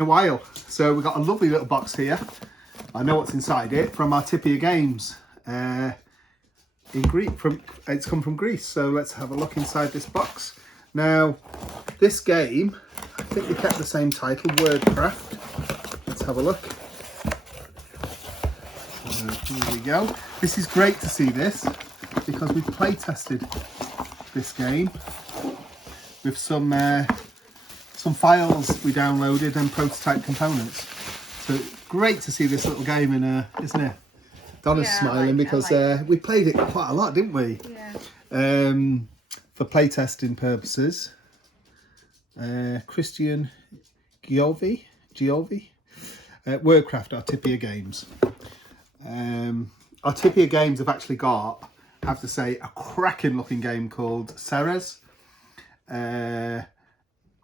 a while. So we've got a lovely little box here. I know what's inside it, from Artipia Games. In Greece, it's come from Greece. So let's have a look inside this box. Now, this game, I think we kept the same title, Wordcraft. Let's have a look. Here we go. This is great to see this, because we've play tested this game with some files we downloaded and prototype components. So great to see this little game in isn't it? Donna's smiling because we played it quite a lot, didn't we? Yeah. For playtesting purposes. Christian Giovi, Wordcraft Artipia Games. Artipia Games have actually got, I have to say, a cracking looking game called Ceres on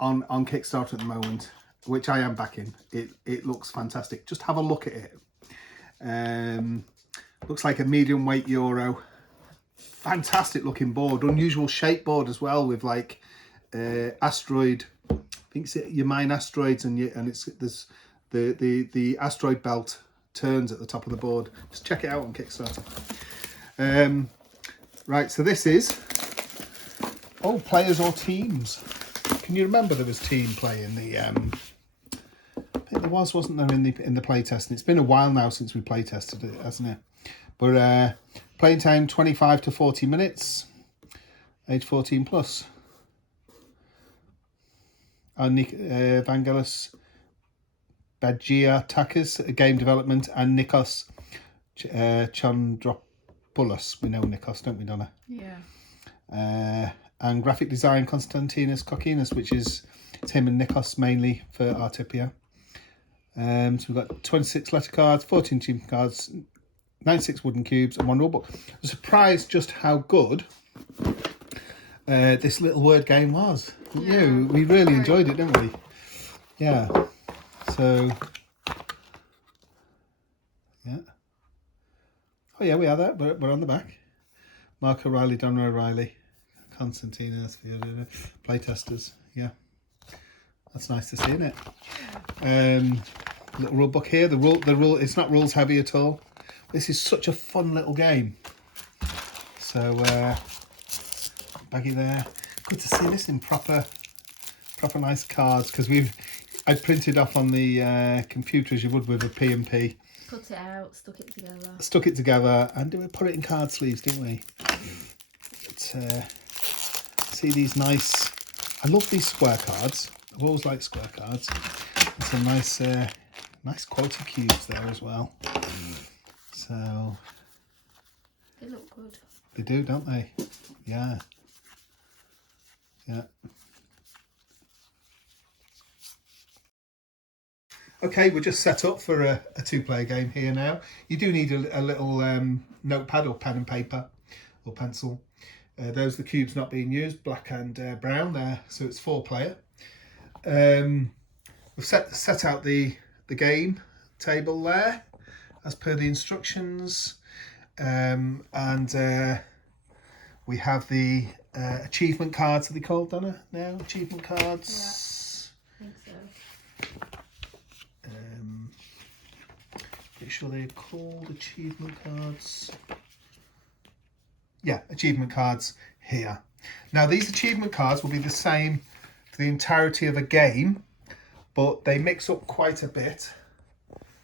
Kickstarter at the moment, which I am backing. It looks fantastic. Just have a look at it. Looks like a medium weight Euro. Fantastic looking board, unusual shape board as well, with like asteroid. I think it's you mine asteroids, and there's the asteroid belt turns at the top of the board. Just check it out on Kickstarter. Right, so this is players or teams. Can you remember there was team play in the? I think there was, wasn't there, in the play testing? It's been a while now since we play tested it, hasn't it? But playing time 25 to 40 minutes, age 14 plus. And Vangelis Bagiatakis, game development, and Nikos Chandropoulos. We know Nikos, don't we, Donna? Yeah. And graphic design, Konstantinos Kokinas, which is him and Nikos mainly for Artipia. So we've got 26 letter cards, 14 achievement cards, 96 wooden cubes, and one rulebook. I was surprised just how good this little word game was. Yeah, we really enjoyed it, didn't we? Yeah. So, yeah. Oh yeah, we are there. We're on the back. Mark O'Reilly, Donna O'Reilly, Constantinos, playtesters. Yeah, that's nice to see, isn't it? Little rule book here. The rule. It's not rules heavy at all. This is such a fun little game. So baggy there. Good to see this in proper nice cards, because I printed off on the computer as you would with a P&P. Cut it out, stuck it together. And we put it in card sleeves, didn't we? But, see these nice. I love these square cards. I've always liked square cards. And some nice quality cubes there as well. So they look good. They do, don't they? Yeah. Yeah. Okay, we're just set up for a two-player game here now. You do need a little notepad or pen and paper or pencil. Those are the cubes not being used, black and brown there, so it's 4-player. We've set out the game table there as per the instructions, and we have the achievement cards. Are they called, Donna, now? Achievement cards? Yeah, I think so. Pretty sure they're called achievement cards. Yeah, achievement cards here. Now these achievement cards will be the same for the entirety of a game, but they mix up quite a bit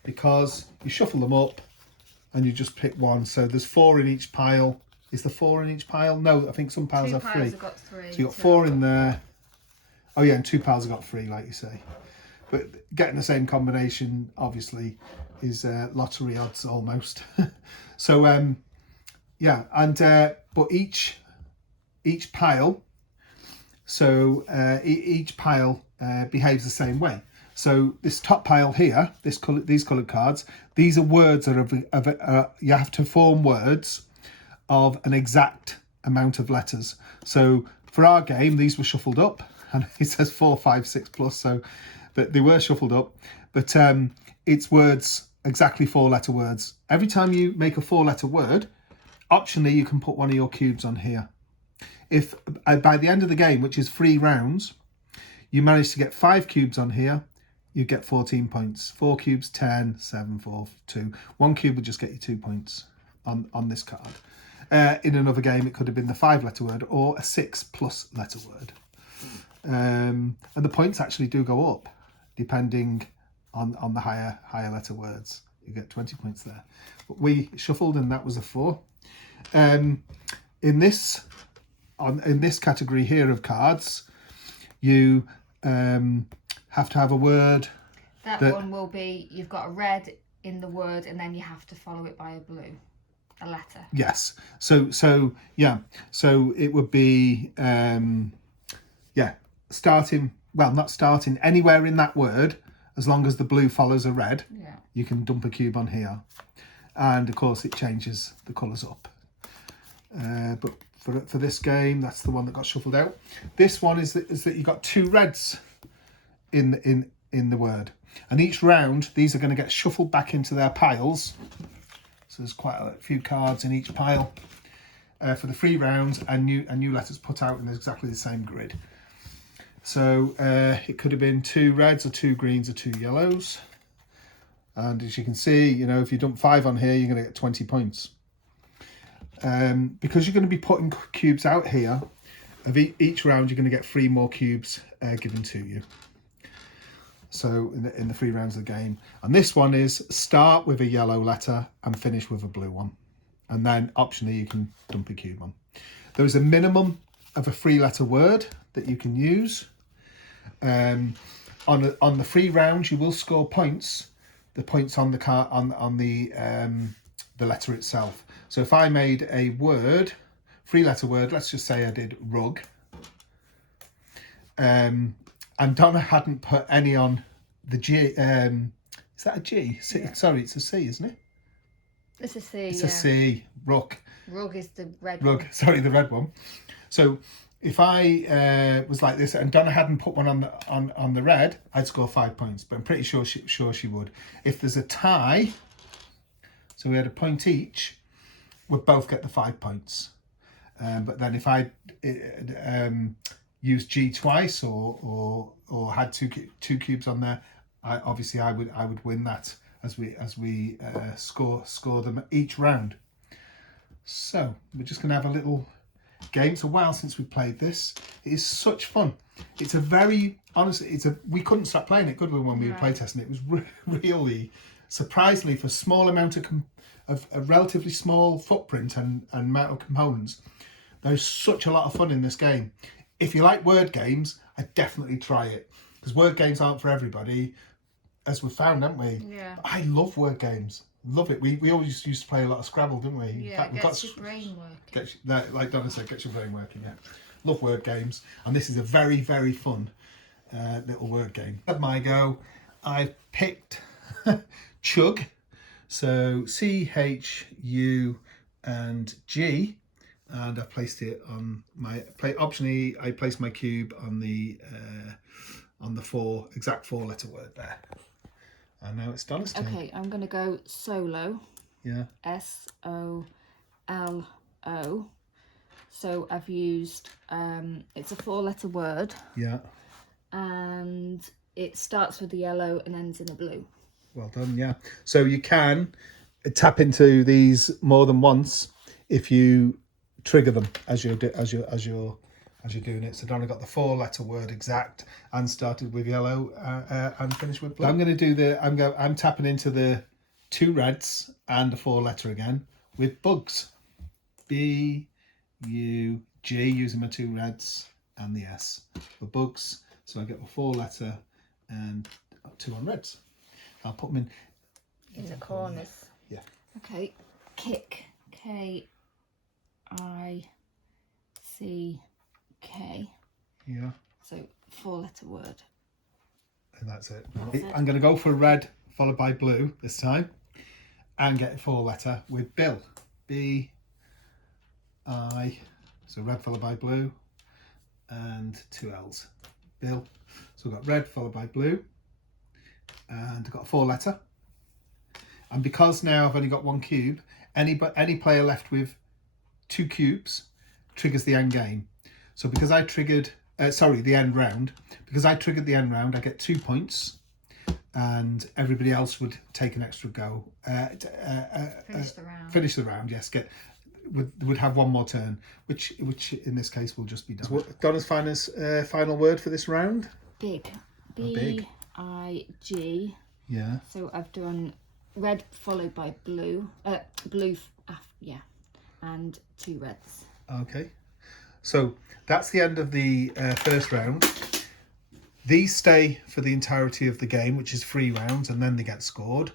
because you shuffle them up and you just pick one. So there's 4 in each pile. Is there 4 in each pile? No, I think some piles have 3. Have got 3. So you've got 4 in there. Oh yeah, and 2 piles have got 3, like you say. But getting the same combination, obviously, is lottery odds almost. So, yeah, and but each pile, so each pile behaves the same way. So this top pile here, these coloured cards, these are words that are you have to form words of an exact amount of letters. So for our game, these were shuffled up, and it says 4, 5, 6 plus. So, but they were shuffled up. But it's words, exactly 4-letter words. Every time you make a 4-letter word, optionally you can put one of your cubes on here. If by the end of the game, which is 3 rounds, you manage to get 5 cubes on here, you get 14 points. 4 cubes, 10, 7, 4, 2. 1 cube would just get you 2 points on this card. In another game, it could have been the 5-letter word or a 6+ letter word. And the points actually do go up depending on the higher letter words. You get 20 points there. But we shuffled and that was a 4. In this category here of cards, you have to have a word. That one will be, you've got a red in the word and then you have to follow it by a blue, a letter. Yes. So yeah. So it would be starting, well, not starting anywhere in that word, as long as the blue follows a red. Yeah. You can dump a cube on here, and of course it changes the colours up. But for this game, that's the one that got shuffled out. This one is that you've got 2 reds in the word, and each round these are going to get shuffled back into their piles. So there's quite a few cards in each pile for the 3 rounds, and new letters put out in exactly the same grid. So it could have been 2 reds or 2 greens or 2 yellows. And as you can see, you know, if you dump 5 on here, you're going to get 20 points. Because you're going to be putting cubes out here, of each round you're going to get 3 more cubes given to you. So in the 3 rounds of the game. And this one is start with a yellow letter and finish with a blue one. And then optionally you can dump a cube on. There is a minimum of a 3-letter word that you can use. On the 3 rounds you will score points. The points on the card on the letter itself. So if I made a word, 3-letter word, let's just say I did rug, and Donna hadn't put any on the G. Is that a G? C, yeah. Sorry, it's a C, isn't it? It's a C. It's a C. Rug. Rug is the red rug. one. Sorry, the red one. So if I was like this and Donna hadn't put one on the red, I'd score 5 points. But I'm pretty sure she would. If there's a tie, so we had a point each, we'd both get the 5 points. But then if I used G twice or had two cubes on there, I would win that as we score them each round. So we're just gonna have a little game. It's a while since we played this. It is such fun. It's a very, honestly, we couldn't stop playing it, could we, when we were playtesting it? It was really, surprisingly, for a small amount of a relatively small footprint and amount of components, there's such a lot of fun in this game. If you like word games, I'd definitely try it, because word games aren't for everybody, as we've found, haven't we? Yeah. But I love word games. Love it. We always used to play a lot of Scrabble, didn't we? Yeah, in fact, gets your brain working. Like Donna said, gets your brain working, yeah. Love word games. And this is a very, very fun little word game. At my go, I picked Chug. So C-H-U and G. And I placed it on my plate. Optionally, I placed my cube on the exact 4-letter word there. And now it's Donna's turn. Okay, I'm going to go solo. Yeah. S-O-L-O. So I've used, it's a 4-letter word. Yeah. And it starts with the yellow and ends in a blue. Well done, yeah. So you can tap into these more than once if you trigger them as you're doing it. So Donna got the 4-letter word exact and started with yellow and finished with blue. I'm going to do I'm tapping into the 2 reds and a 4-letter again with bugs. B-U-G, using my 2 reds and the S for bugs. So I get a 4-letter and 2 on reds. I'll put them in the corners. Yeah. Okay. Kick. K-I-C-K. Yeah. So 4-letter word. And that's it. I'm going to go for a red followed by blue this time and get a 4-letter with Bill. B-I. So red followed by blue and 2 L's. Bill. So we've got red followed by blue and I've got a 4-letter. And because now I've only got 1 cube, any player left with 2 cubes triggers the end game. So because I triggered, the end round. Because I triggered the end round, I get 2 points. and everybody else would take an extra go. Finish the round. Finish the round, yes. Would have one more turn, which in this case will just be Donna. Donna's final word for this round? Big. Big. B-I-G. Yeah. So I've done red followed by blue. Blue, and 2 reds. Okay. So that's the end of the first round. These stay for the entirety of the game, which is 3 rounds, and then they get scored.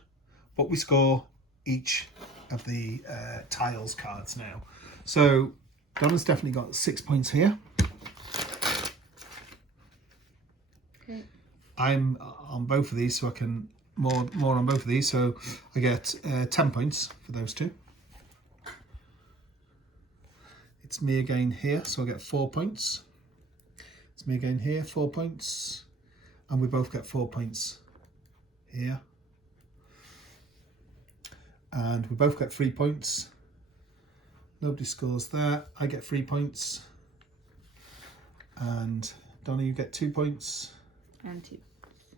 But we score each of the tiles cards now. So Donna's definitely got 6 points here. Okay. I'm on both of these, so I can more on both of these. So I get 10 points for those 2. It's me again here, so I get 4 points. It's me again here, 4 points. And we both get 4 points here. And we both get 3 points. Nobody scores there. I get 3 points. And Donna, you get 2 points. And 2.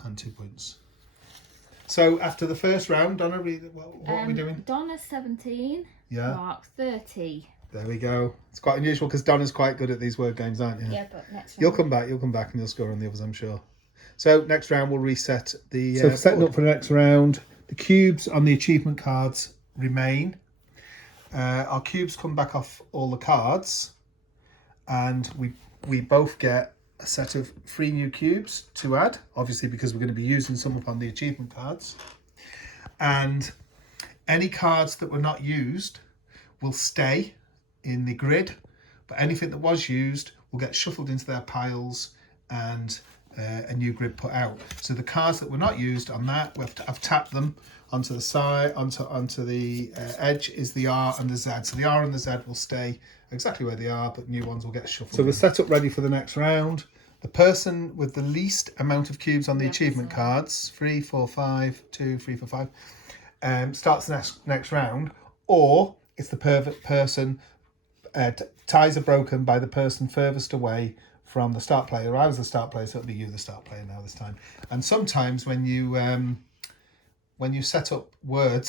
And 2 points. So after the first round, Donna, what are we doing? Donna's 17. Yeah. Mark's 30. There we go. It's quite unusual because Donna's quite good at these word games, aren't you? Yeah, but next round. You'll come back and you'll score on the others, I'm sure. So next round we'll reset the So for setting up for the next round, the cubes on the achievement cards remain. Our cubes come back off all the cards, and we both get a set of 3 new cubes to add, obviously because we're going to be using some up on the achievement cards. And any cards that were not used will stay in the grid, but anything that was used will get shuffled into their piles and a new grid put out. So the cards that were not used on that, I've tapped them onto the side, onto the edge is the R and the Z. So the R and the Z will stay exactly where they are, but new ones will get shuffled. So we're set up ready for the next round. The person with the least amount of cubes on the achievement cards, 3, 4, 5, 2, 3, 4, 5, starts the next round, or it's the person, ties are broken by the person furthest away from the start player. I was the start player, so it'll be you the start player now this time. And sometimes when you set up word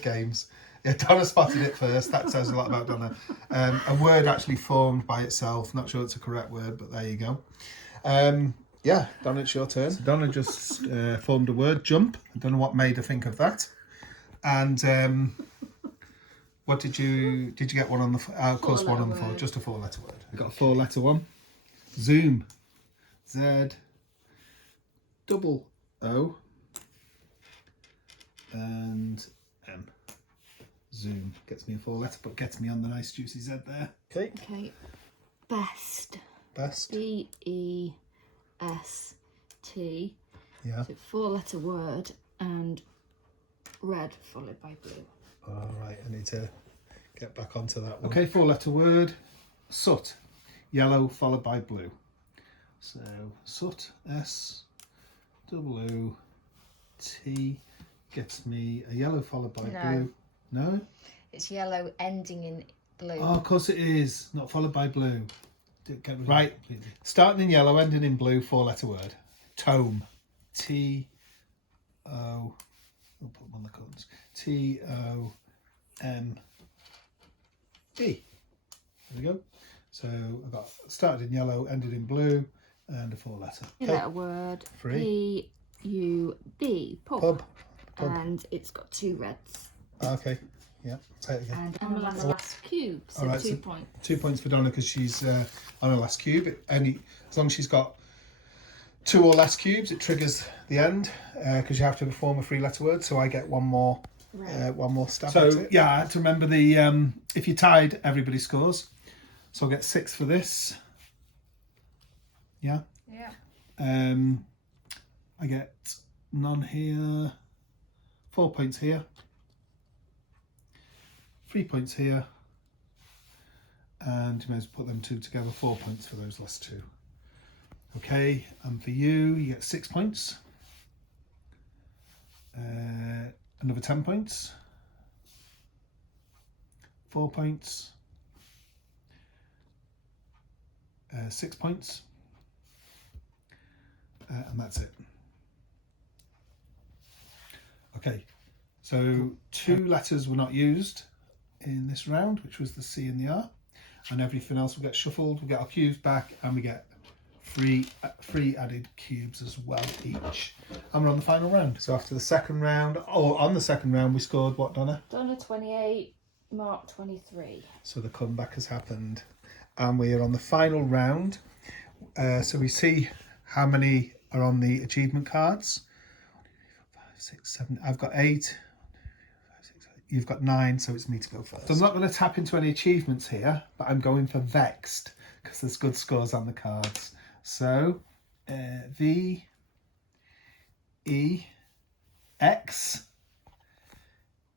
games, yeah, Donna spotted it first. That says a lot about Donna. A word actually formed by itself. Not sure it's a correct word, but there you go. Yeah, Donna, it's your turn. So Donna just formed a word, jump. I don't know what made her think of that. And what did you get one on the? Of course, one on the 4. Just a 4-letter word. I got a 4-letter one. Zoom. Z. Double O. And M. Zoom. Gets me a 4-letter, but gets me on the nice juicy Z there. Okay. Okay. Best. Best. B-E-S-T. Yeah. So 4-letter word and red followed by blue. All right, I need to get back onto that one. Okay, 4-letter word. Soot. Yellow followed by blue. So soot, S, W, T, gets me a yellow followed by blue. No? It's yellow ending in blue. Oh, of course it is. Not followed by blue. Right. Starting in yellow, ending in blue, 4-letter word. Tome. T-O... I'll put them on the cards. T-O-M-E. There we go. So I got started in yellow, ended in blue, and a 4-letter. Letter word. 3. P-U-B. Pub. And it's got 2 reds. Okay. Yeah. Say it again. And Emma the last cube. So right, 2 points. 2 points for Donna because she's on her last cube. As long as she's got 2 or less cubes, it triggers the end because you have to perform a 3-letter word. So I get one more stab. So yeah, I had to remember the if you tied, everybody scores. So I'll get 6 for this. Yeah. Yeah. I get none here. 4 points here. 3 points here. And you may as well put them 2 together. 4 points for those last 2. Okay, and for you get 6 points. Another 10 points. 4 points. 6 points. And that's it. Okay, so 2 letters were not used in this round, which was the C and the R, and everything else will get shuffled. We get our cubes back, and we get three added cubes as well each. And we're on the final round. So after the second round, on the second round, we scored what, Donna? Donna 28, Mark 23. So the comeback has happened, and we are on the final round. So we see how many are on the achievement cards. 5, 6, 7. I've got 8. You've got 9, so it's me to go first. So I'm not going to tap into any achievements here, but I'm going for vexed because there's good scores on the cards. So V E X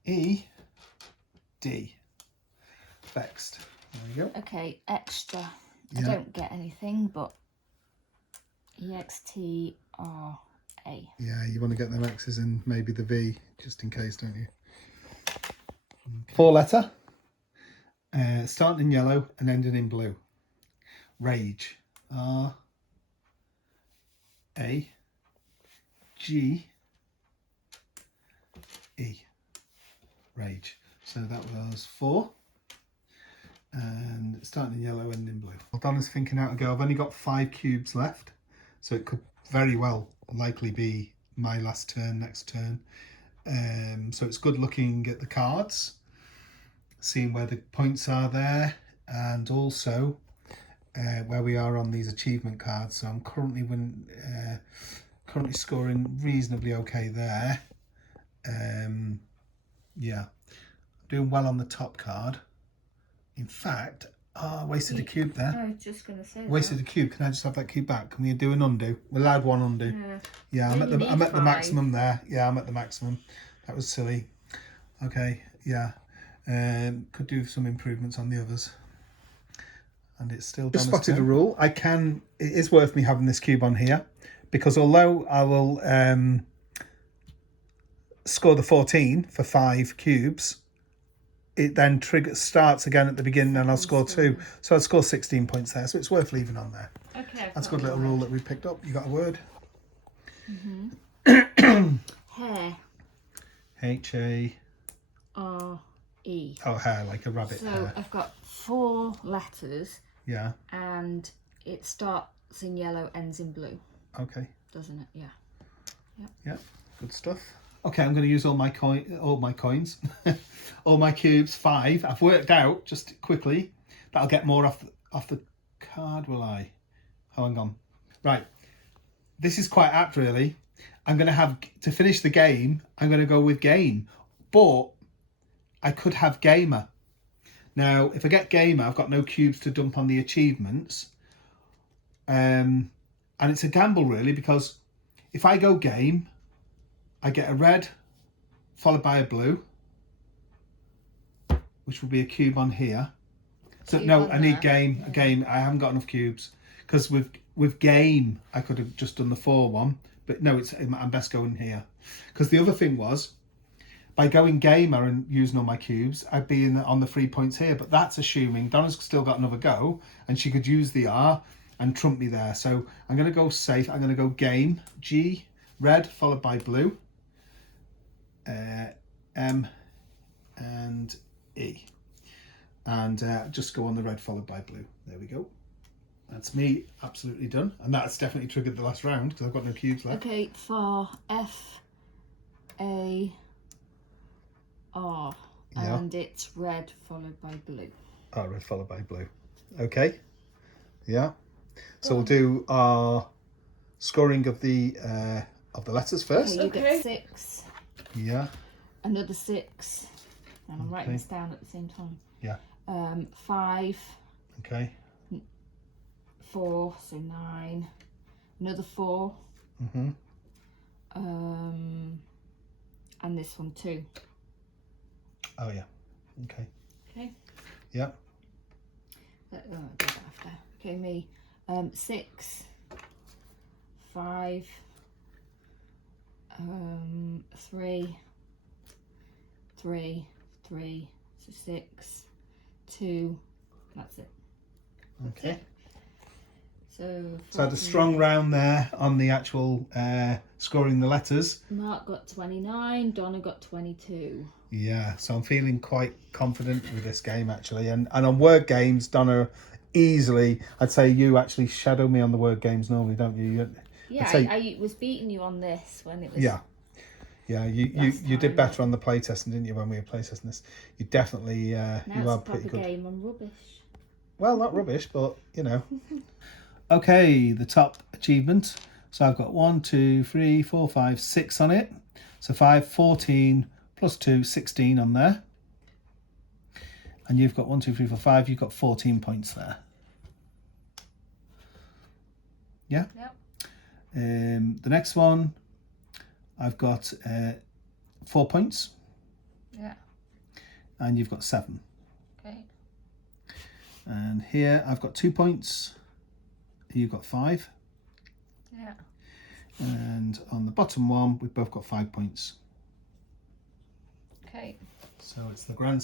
E D. Vexed. There we go. Okay, extra. Yeah. I don't get anything, but EXTRA. Yeah, you want to get them X's and maybe the V just in case, don't you? Okay. 4 letter, starting in yellow and ending in blue. Rage. R A G E. Rage. So that was 4. And starting in yellow, ending in blue. Well, Donna's thinking out a go. I've only got 5 cubes left, so it could very well likely be my last turn, next turn. So it's good looking at the cards, seeing where the points are there, and also where we are on these achievement cards. So I'm currently scoring reasonably okay there. Yeah, doing well on the top card. In fact, I wasted a cube there. I was just going to say Wasted a cube. Can I just have that cube back? Can we do an undo? We're allowed 1 undo. Yeah, I'm at the maximum there. Yeah, I'm at the maximum. That was silly. Okay, yeah. Could do some improvements on the others. And it's still just spotted a rule. It is worth me having this cube on here, because although I will score the 14 for 5 cubes, it then starts again at the beginning, and I'll score 2. So I'll score 16 points there. So it's worth leaving on there. Okay. That's a good little rule that we picked up. You got a word? Hair. H-A... R-E. Oh, hair, like a rabbit So hair. I've got 4 letters. Yeah. And it starts in yellow, ends in blue. Okay. Doesn't it? Yeah. Yep. Yeah. Good stuff. Okay, I'm going to use all my coins, all my cubes. 5. I've worked out just quickly that I'll get more off the card, will I? Oh, hang on. Right. This is quite apt, really. I'm going to have to finish the game. I'm going to go with game, but I could have gamer. Now, if I get gamer, I've got no cubes to dump on the achievements, and it's a gamble really, because if I go game, I get a red followed by a blue, which will be a cube on here. So no, I need game. Yeah. Game. I haven't got enough cubes, because with game I could have just done the 4 one, but no, I'm best going here, because the other thing was, by going gamer and using all my cubes, I'd be on the 3 points here, but that's assuming Donna's still got another go and she could use the R and trump me there. So I'm going to go safe. I'm going to go game, G, red followed by blue, M and E, and just go on the red followed by blue. There we go. That's me absolutely done, and that's definitely triggered the last round because I've got no cubes left. Okay, for F A R, yeah. And it's red followed by blue. Oh, red followed by blue. Okay. Yeah. So we'll do our scoring of the letters first. Okay, you get 6. Yeah. Another 6. And I'm writing this down at the same time. Yeah. 5. Okay. 4, so 9. Another 4. Mhm. And this one 2. Oh yeah. Okay. Okay. Yeah. Do that after. Okay, me. 6, 5, 3, 3, 3, so 6, 2. That's it. Okay. So I had a strong round there on the actual scoring the letters. Mark got 29, Donna got 22. Yeah, so I'm feeling quite confident with this game actually. And on word games, Donna easily, I'd say you actually shadow me on the word games normally, don't you? Yeah, I was beating you on this when it was... Yeah. Yeah, you did better on the playtesting, didn't you, when we were playtesting this? You definitely, now you are pretty good. game, I'm rubbish. Well, not rubbish, but, you know. Okay, the top achievement. So I've got 1, 2, 3, 4, 5, 6 on it. So 5, 14, plus 2, 16 on there. And you've got 1, 2, 3, 4, 5. You've got 14 points there. Yeah? Yep. The next one, I've got 4 points. Yeah. And you've got 7. Okay. And here I've got 2 points. You've got 5. Yeah. And on the bottom one, we've both got 5 points. Okay. So it's the grand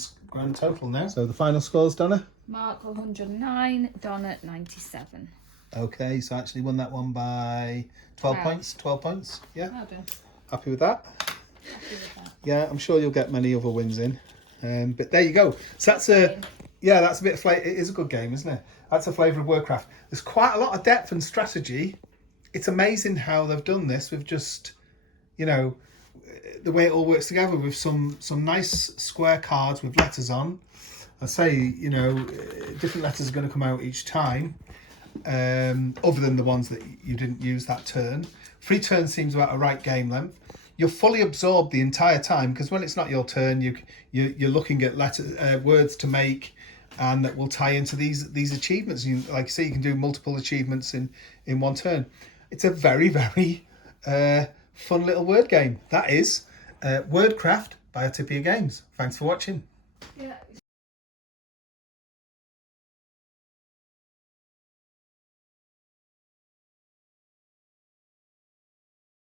total now. So the final scores, Donna? Mark 109, Donna 97. Okay, so I actually won that one by 12 points. 12 points, yeah. Well done. Happy with that? Happy with that. Yeah, I'm sure you'll get many other wins in. But there you go. So that's a that's a bit of flavour. It is a good game, isn't it? That's a flavour of Wordcraft. There's quite a lot of depth and strategy. It's amazing how they've done this with just, you know, the way it all works together with some nice square cards with letters on. I say, you know, different letters are going to come out each time, other than the ones that you didn't use that turn. 3 turns seems about a right game length. You're fully absorbed the entire time because when it's not your turn, you're looking at words to make, and that will tie into these achievements. Like I say, you can do multiple achievements in one turn. It's a very, very fun little word game. That is Wordcraft by Artipia Games. Thanks for watching. Yeah.